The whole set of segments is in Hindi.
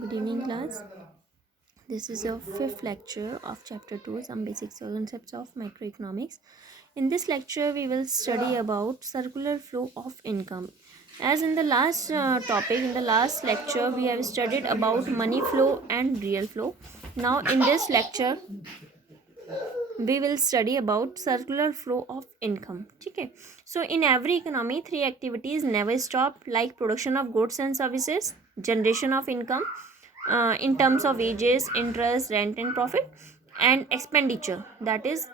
Good evening, class. This is your fifth lecture of chapter 2, some basic concepts of microeconomics. In this lecture, we will study about circular flow of income. As in the last topic, in the last lecture, we have studied about money flow and real flow. Now, in this lecture, we will study about circular flow of income. Okay. So in every economy, three activities never stop, like production of goods and services, generation of income in terms of wages, interest, rent and profit, and expenditure, that is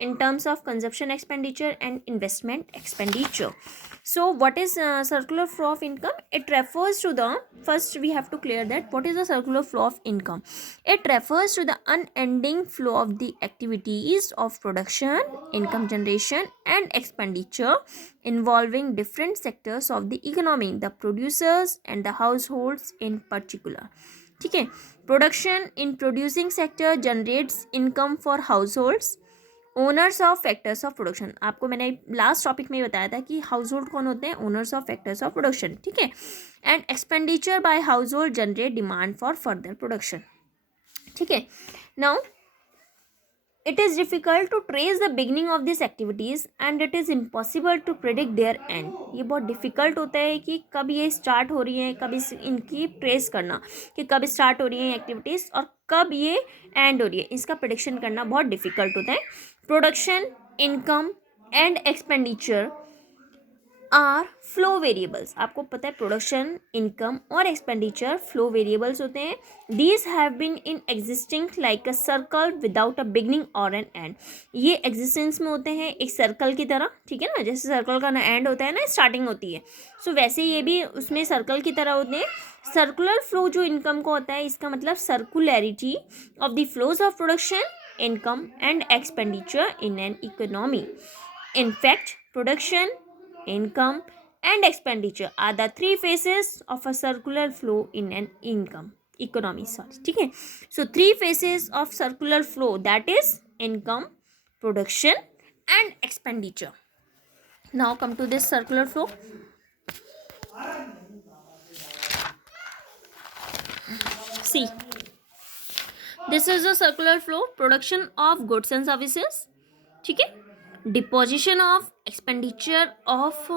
in terms of consumption expenditure and investment expenditure. So what is circular flow of income? It refers to the, first we have to clear that what is the circular flow of income. It refers to the unending flow of the activities of production, income generation and expenditure involving different sectors of the economy, the producers and the households in particular. ठीक है. Production in producing sector generates income for households. Owners of factors of production, आपको मैंने लास्ट टॉपिक में बताया था कि हाउस होल्ड कौन होते हैं, owners of factors of production. ठीक है. And expenditure bye house hold generate demand for further production. ठीक है. Now it is difficult to trace the beginning of these activities and it is impossible to predict their end. ये बहुत डिफ़िकल्ट होता है कि कब ये स्टार्ट हो रही है, कब इनकी ट्रेस करना कि कब स्टार्ट हो रही है एक्टिविटीज़ और कब ये एंड हो रही है, इसका प्रेडिक्शन करना बहुत डिफ़िकल्ट होता है. Production, income and expenditure are flow variables. आपको पता है प्रोडक्शन, इनकम और एक्सपेंडिचर फ्लो वेरिएबल्स होते हैं. These have been in existing like a circle without a beginning और एन एंड. ये एग्जिस्टेंस में होते हैं एक सर्कल की तरह. ठीक है ना, जैसे सर्कल का ना एंड होता है ना स्टार्टिंग होती है, सो वैसे ये भी उसमें सर्कल की तरह होते हैं. सर्कुलर फ्लो जो इनकम को होता है, इसका मतलब circularity of the flows of production, income and expenditure in an economy. In fact, production, income and expenditure are the three phases of a circular flow in an economy. ठीक है. So three phases of circular flow, that is income, production and expenditure. Now come to this circular flow. See, this is a circular flow. Production of goods and services. ठीक है. Deposition of expenditure of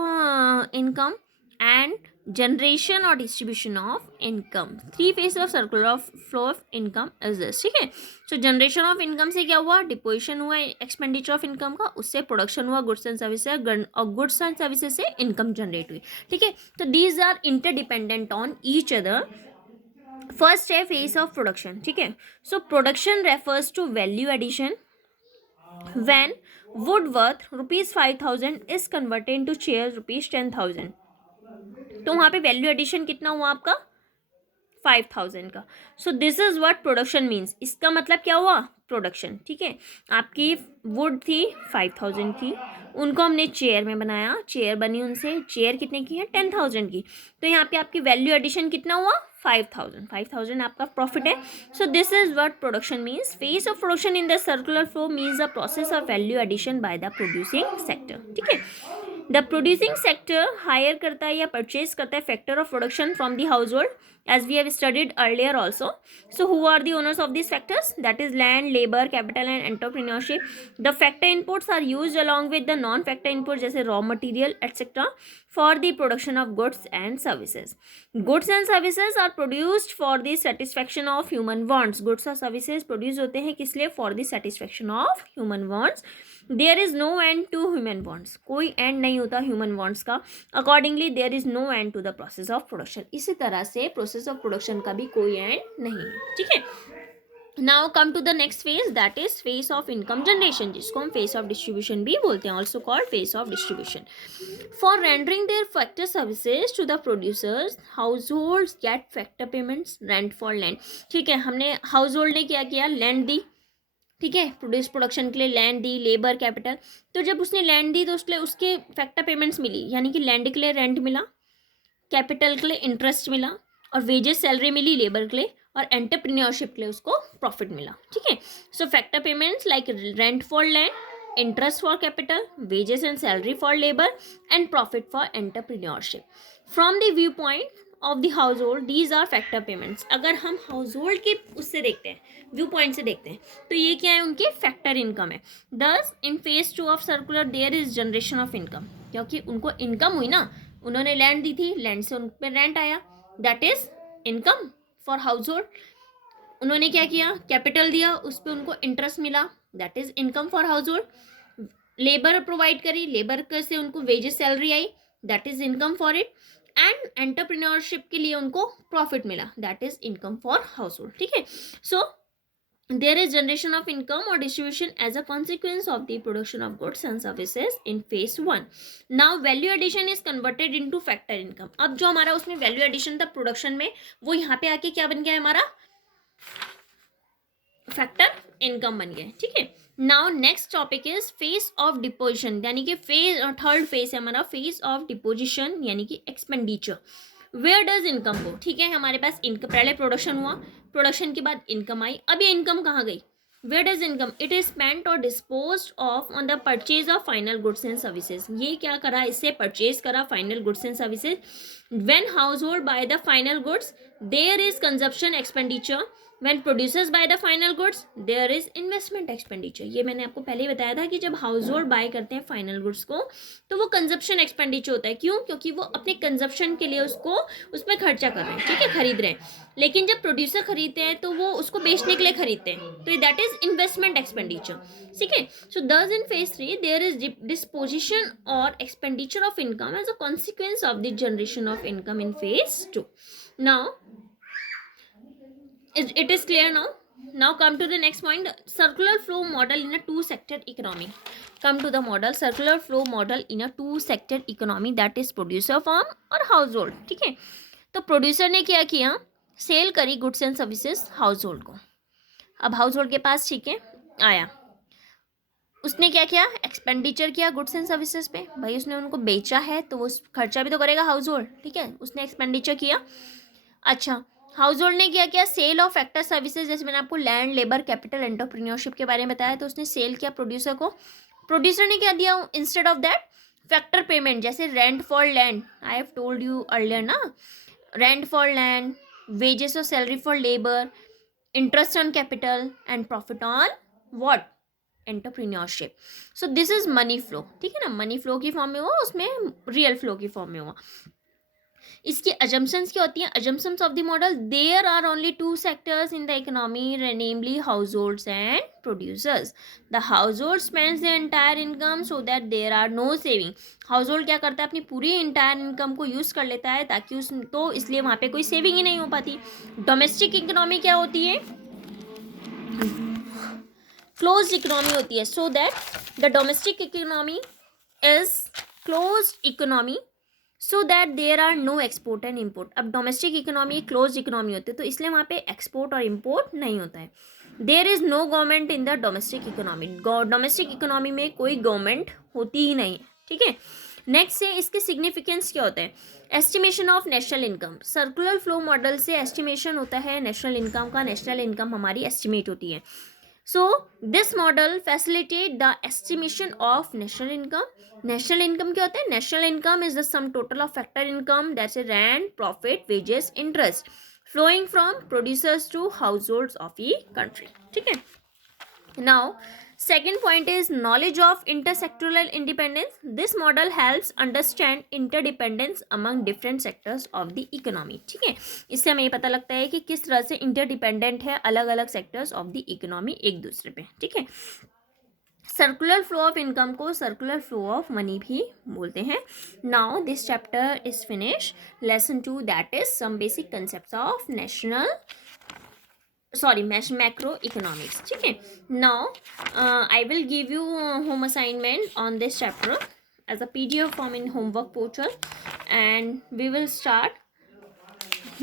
income and generation or distribution of income. Three phases of circular flow of income is this. ठीक है. So generation of income से क्या हुआ, डिपोजिशन हुआ एक्सपेंडिचर ऑफ इनकम का, उससे प्रोडक्शन हुआ गुड्स एंड सर्विसेज और गुड्स एंड सर्विसेज से इनकम जनरेट हुई. ठीक है. तो these are interdependent on each other. First है फेज ऑफ प्रोडक्शन. ठीक है. So production refers to value addition when wood worth ₹5,000 is converted into chairs ₹10,000. तो वहाँ पे वैल्यू एडिशन कितना हुआ आपका 5,000 का. सो this is what production means. इसका मतलब क्या हुआ, प्रोडक्शन. ठीक है. आपकी वुड थी 5,000 की, उनको हमने चेयर में बनाया, चेयर बनी उनसे, चेयर कितने की है 10,000 की. तो यहाँ पे आपकी वैल्यू एडिशन कितना हुआ 5,000 आपका प्रॉफिट है. So this is what production means. Phase of production in the circular flow means the process of value addition by the producing sector. ठीक है. द प्रोड्यूसिंग सेक्टर हायर करता है या परचेज करता है factor of production from the house hold, as we have studied earlier also. So who are the owners of these factors? That is land, labor, capital and entrepreneurship. The factor inputs are used along with the non factor inputs जैसे raw material etc. for the production of goods and services. Goods and services are produced for the satisfaction of human wants. Goods और services produce होते हैं किस लिए, for the satisfaction of human wants. There is no end to human wants. कोई एंड नहीं होता ह्यूमन वॉन्ट्स का. Accordingly there is no end to the process of production. इसी तरह से प्रोसेस ऑफ प्रोडक्शन का भी कोई एंड नहीं है. ठीक है. Now come to the next phase, that is phase of income generation, जिसको हम फेज ऑफ डिस्ट्रीब्यूशन भी बोलते हैं, also called phase of distribution. For rendering their factor services to the producers, household get factor payments, rent for land. ठीक है. हमने हाउस होल्ड ने क्या किया, लैंड दी. ठीक है. प्रोडक्शन के लिए लैंड दी, लेबर, कैपिटल. तो जब उसने लैंड दी तो उसके फैक्टर पेमेंट्स मिली, यानी कि लैंड के लिए रेंट मिला, कैपिटल के लिए इंटरेस्ट मिला और वेजेस सैलरी मिली लेबर के लिए, और एंटरप्रेन्योरशिप के लिए उसको प्रॉफिट मिला. ठीक है. So factor payments like rent for land, interest for capital, wages and salary for labor, and profit for entrepreneurship. From the viewpoint of the household, these are factor payments. अगर हम हाउस होल्ड के उससे देखते हैं, व्यू पॉइंट से देखते हैं, तो ये क्या है, उनके फैक्टर इनकम है। Thus in phase 2 of circular there is generation of income, क्योंकि उनको इनकम हुई ना, उन्होंने लैंड दी थी, लैंड से उन पर रेंट आया, that is income for house hold. उन्होंने क्या किया, कैपिटल दिया, उस पर उनको इंटरेस्ट मिला, that is income for house hold. Labour provide करी, लेबर से उनको wages salary I, that is income for it. And entrepreneurship के लिए उनको प्रॉफिट मिला, that is income for house hold. ठीक है, सो there is generation of income or distribution as a consequence of the production of goods and services in phase 1. now value addition is converted into factor income. अब जो हमारा उसमें value addition था प्रोडक्शन में, वो यहाँ पे आके क्या बन गया है, हमारा फैक्टर इनकम बन गया। ठीक है, now next topic is phase of disposition, यानी कि फेज, थर्ड फेज है हमारा फेज ऑफ डिपोजिशन, यानी कि expenditure. Where does income go. ठीक है, हमारे पास इनकम, पहले प्रोडक्शन हुआ, प्रोडक्शन के बाद इनकम आई, अब ये इनकम कहाँ गई, where does income, it is spent और dispose of on the purchase of final goods and services. ये क्या करा, इससे परचेज करा final goods and services. When household buy the final goods there is consumption expenditure, when producers buy the final goods there is investment expenditure। ये मैंने आपको पहले ही बताया था कि जब हाउस होल्ड बाय करते हैं फाइनल गुड्स को, तो वो कंजप्शन एक्सपेंडिचर होता है। क्यों, क्योंकि वो अपने कंजप्शन के लिए उसको उस पर खर्चा कर रहे हैं, ठीक है, खरीद रहे हैं। लेकिन जब प्रोड्यूसर खरीदते हैं तो वो उसको बेचने के लिए खरीदते हैं, तो दैट इज इन्वेस्टमेंट एक्सपेंडिचर। ठीक है, so this in phase 3 there is disposition और expenditure of income as a consequence of the generation of income in phase 2। Now it is clear now come to the next point, circular flow model in a two sector economy। come to the model circular flow model in a two sector economy, that is producer firm और household। ठीक है, तो प्रोड्यूसर ने क्या किया, सेल करी goods and services house hold को। अब हाउस होल्ड के पास, ठीक है, आया, उसने क्या किया, एक्सपेंडिचर किया गुड्स एंड सर्विसेज पे, भाई उसने उनको बेचा है तो वो खर्चा भी तो करेगा हाउस होल्ड। ठीक है, उसने एक्सपेंडिचर किया। अच्छा, हाउस होल्ड ने क्या किया, सेल ऑफ फैक्टर सर्विसेज, जैसे मैंने आपको लैंड, लेबर, कैपिटल, एंटरप्रेन्योरशिप के बारे में बताया, तो उसने सेल किया प्रोड्यूसर को। प्रोड्यूसर ने क्या दिया instead of that, factor payment, जैसे rent for land, I have told you earlier ना, रेंट फॉर लैंड, वेजेस और salary for labour, interest on capital and profit on what, entrepreneurship. So this is money flow. ठीक है ना, मनी फ्लो की फॉर्म में हुआ, उसमें रियल फ्लो की फॉर्म में हुआ। इसकी अजम्पशंस क्या होती हैं, assumptions of the model, there are only two sectors in the economy, namely households and producers. The household spends the entire income so that there are no saving. Household क्या करता है, अपनी पूरी एंटायर इनकम को यूज कर लेता है, ताकि उस, तो इसलिए वहाँ पे कोई सेविंग ही नहीं हो पाती। डोमेस्टिक इकोनॉमी क्या होती है, क्लोज इकोनॉमी होती है, so that the domestic economy is close economy so that there are no export and import. अब डोमेस्टिक इकोनॉमी क्लोज इकोनॉमी होती है, तो इसलिए वहाँ पे एक्सपोर्ट और इम्पोर्ट नहीं होता है। There is no government in the domestic economy, domestic economy में कोई गवर्नमेंट होती ही नहीं है। ठीक है, नेक्स्ट है इसके सिग्निफिकेंस क्या होता है, estimation of national income. Circular flow model से एस्टिमेशन होता है नेशनल इनकम का, नेशनल इनकम हमारी एस्टिमेट होती है। So this model facilitate the estimation of national income। national income क्या होता है, national income is the sum total of factor income, that's a rent, profit, wages, interest flowing from producers to households of a country। ठीक है, now second point is knowledge of intersectoral independence। this model helps understand interdependence among different sectors of the economy। ठीक है, इससे हमें ये पता लगता है कि किस तरह से इंटरडिपेंडेंट है अलग अलग सेक्टर्स ऑफ द इकोनॉमी एक दूसरे पे। ठीक है, सर्कुलर फ्लो ऑफ इनकम को सर्कुलर फ्लो ऑफ मनी भी बोलते हैं। Now this chapter is finish, lesson 2 that is some basic concept of national macro economics। ठीक है, now I will give you home assignment on this chapter as a PDF form in homework portal, and we will start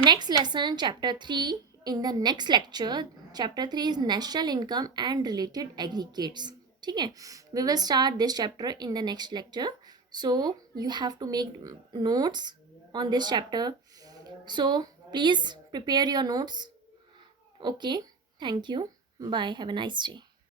next lesson chapter 3 in the next lecture। chapter 3 is national income and related aggregates। ठीक है, we will start this chapter in the next lecture, so you have to make notes on this chapter, so please prepare your notes। Okay, thank you, bye, have a nice day।